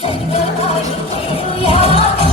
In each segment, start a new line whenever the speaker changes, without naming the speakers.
真的好
幸福呀。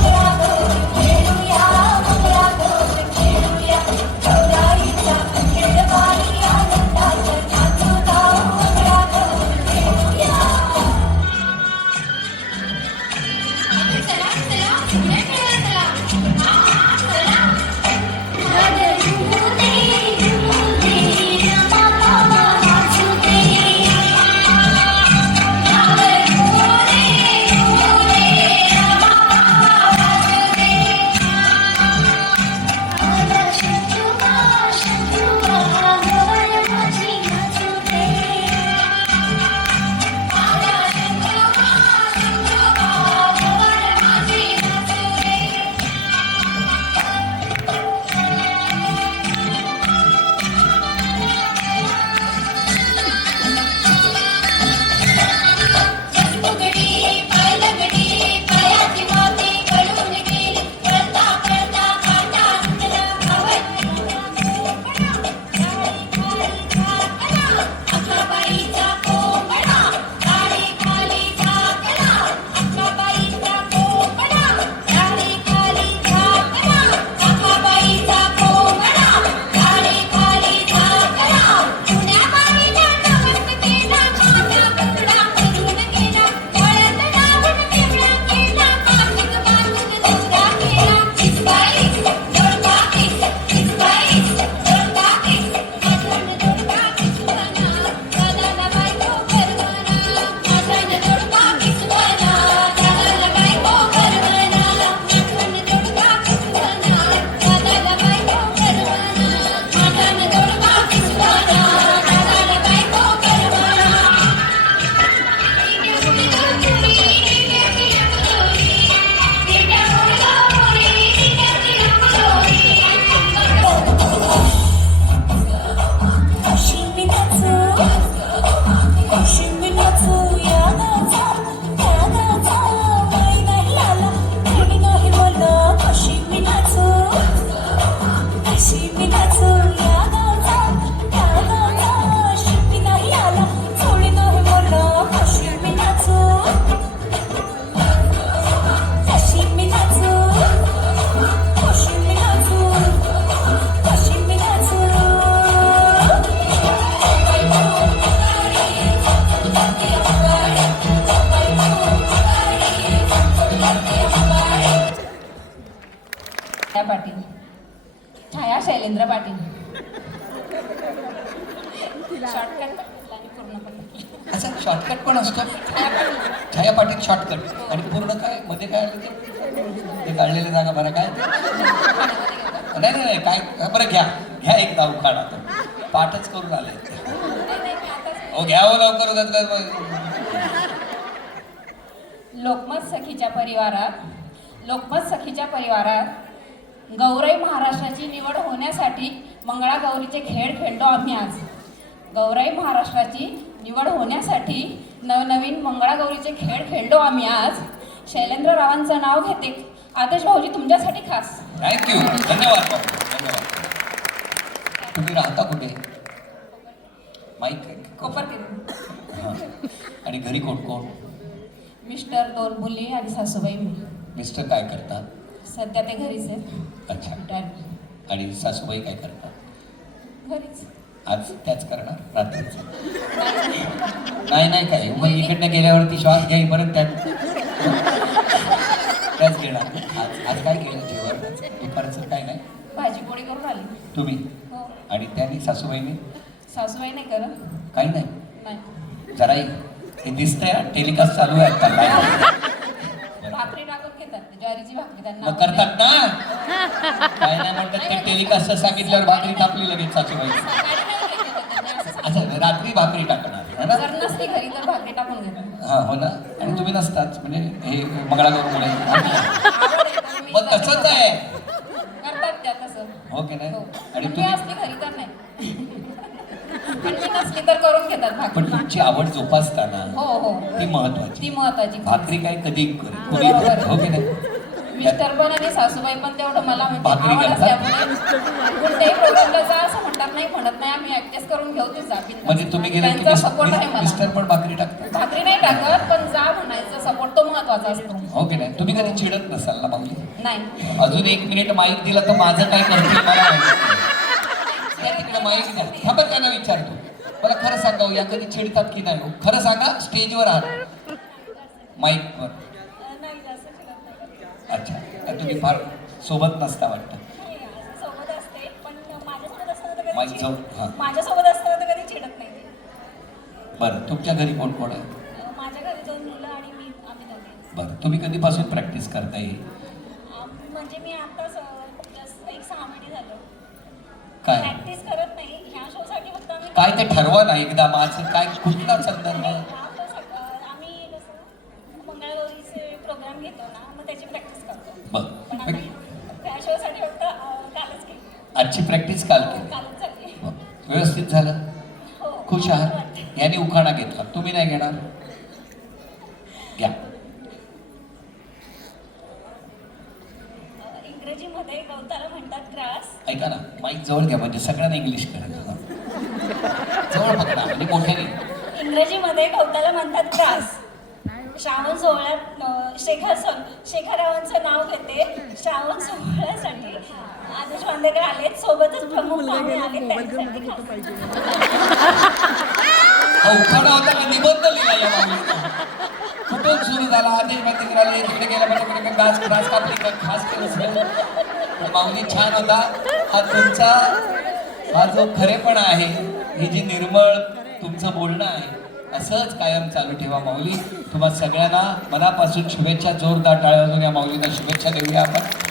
Shailendra Patil. Shortcut
असा shortcut पण असतो? छाया पाटील शॉर्टकट आणि पूर्ण काय? मध्ये काय आलं ते? काढलेल्या जागा बरं काय? नाही नाही नाही काय बरं घ्या. घ्या एक नाव काढा आता. पाठच करून आले. हो घ्या हो लवकर.
लोकमत सखीच्या परिवारात लोकमत सखीच्या परिवारात गौरई महाराष्ट्राची निवड होण्यासाठी मंगळागौरीचे खेळ खेळतो आम्ही आज. गौरई महाराष्ट्राची निवड होण्यासाठी नवनवीन मंगळागौरीचे खेळ खेळलो आम्ही आज. शैलेंद्र रावांचं नाव घेते. आदेश भाऊजी तुमच्यासाठी खास.
थँक्यू धन्यवाद तुम्ही राहता कुठे? माहीत आहे. का?
कोपर केलं.
आणि घरी कोण कोण?
मिस्टर दोन मुली आणि सासूबाई.
मिस्टर काय करतात?
सध्या ते घरीच आहेत.
अच्छा. आणि सासूबाई काय करतात?
घरीच.
आज त्याच करणार? रात्रीचं. नाही नाही काय मग इकडनं गेल्यावरती श्वास घेईपर्यंत त्यात. त्याच घेणार. आज आज काय केलं जेवण दुपारचं काय नाही?
भाजी पोळी करून आली.
तुम्ही?
हो.
आणि त्यांनी सासूबाईनी?
सासूबाई नाही करत.
काही नाही.
नाही.
जरा हे दिसतंय टेलिकास्ट चालू आहे आता काय
भाकरी टाकून घेतात ज्वारीची भाकरी त्यांना
मग करतात ना? काय नाही म्हणतात ते टेलिकास्ट सांगितल्यावर भाकरी टाकली लगेच सासूबाई. अच्छा रात्री भाकरी टाकणार है ना?
जर घरी तर भाकरी टाकून घेतात
हा हो ना? आणि तुम्ही नसताच म्हणजे हे मंगळागौर मुळे
आवड आहे तर मी
मग तसंच आहे.
करतात त्या तसं.
हो की नाही?
हो.
आणि
मी
तुम्ही
असली घरी तर नाही. पण मी नसली तर करून घेतात
पण
भाकरी
तुमची आवड जोपासताना
हो हो.
ती महत्वाची
ती महत्वाची
भाकरी काय कधी करेल कुणी
बरोबर.
करेल, हो की नाही?
मिस्टर पण आणि सासूबाई पण तेवढं मला म्हणजे
भाकरी
आवड
करतात?
असल्यामुळे कोणत्याही प्रोग्रामला जा असं म्हणतात नाही म्हणत नाही. आम्ही ऍडजस्ट करून घेऊ ते जा
म्हणजे तुम्ही गेले की
त्यांचा सपोर्ट आहे मला.
मिस्टर पण भाकरी टाकतात
भाकरी नाही टाकत पण जा म्हणायचं. सपोर्ट तो
महत्त्वाचा असतो.
हो की नाही. तुम्ही कधी चिडत नसाल ना माऊली?
नाही.
अजून एक मिनिट माईक दिला तर माझं काय करतील मला माहिती नाही. त्या तिकडे माईक द्या. थांबा त्यांना विचारतो. मला खरं सांगा हो, या कधी चिडतात की नाही हो? खरं सांगा स्टेजवर आहात. माईकवर
नाही जास्त चिडत नाही
अच्छा. तुम्ही फार सोबत नसता वाटतं.
सोबत असते पण माझ्यासोबत असताना तर कधी
जाऊ
चिड-
हां.
माझ्यासोबत असताना तर कधी चिडत नाही.
बरं तुमच्या घरी कोण कोण आहे?
माझ्या घरी दोन मुलं आणि मी आम्ही दोघे.
बरं तुम्ही कधीपासून प्रॅक्टिस करता येईल
म्हणजे मी आताच एक सहा महिने झालं.
काय?
प्रॅक्टिस करत नाही. ह्या शोसाठी फक्त आम्ही
काय ते ठरवा ना एकदा. माझं काय कुठला संदर्भ
मंगळगौरीचे प्रोग्राम घेतो ना मग त्याची प्रॅक्टिस करतो. पण आता
बरं
त्या शोसाठी फक्त अं, कालच केली.
आजची प्रॅक्टिस काल केली.
कालच झाली.
बरं. व्यवस्थित झालं?
हो.
खुश आहात? याने उखाणा घेतला. तुम्ही नाही घेणार? घ्या.
अं, इंग्रजीमध्ये गवताला म्हणतात ग्रास
ऐका ना माईक जवळ घ्या म्हणजे सगळ्यांना इंग्लिश करायचं जवळ पकडा म्हणजे मोठ्याने.
इंग्रजीमध्ये गवताला म्हणतात ग्रास श्रावण सोहळ्यात शेखर सो- शेखररावांचं नाव घेते. श्रावण सोहळ्यासाठी आदेश बांदेकर आलेत. सोबतच प्रमुख पाहुणे आले त्यांच्यासाठी खास.
उखाणा होता का? निबंध लिहिला या माऊलीनं. कुठून सुरू झाला? आदेश बांदेकर आले तिकडे गेला म्हणजे ग्रास कापली का? खास केलं माऊली छान होता. हा तुमचा हा जो खरेपणा आहे ही जी निर्मळ तुमचं बोलणं आहे असंच कायम चालू ठेवा माऊली. तुम्हा सगळ्यांना मनापासून शुभेच्छा जोरदार टाळ्या या माऊलींना शुभेच्छा देऊया आपण.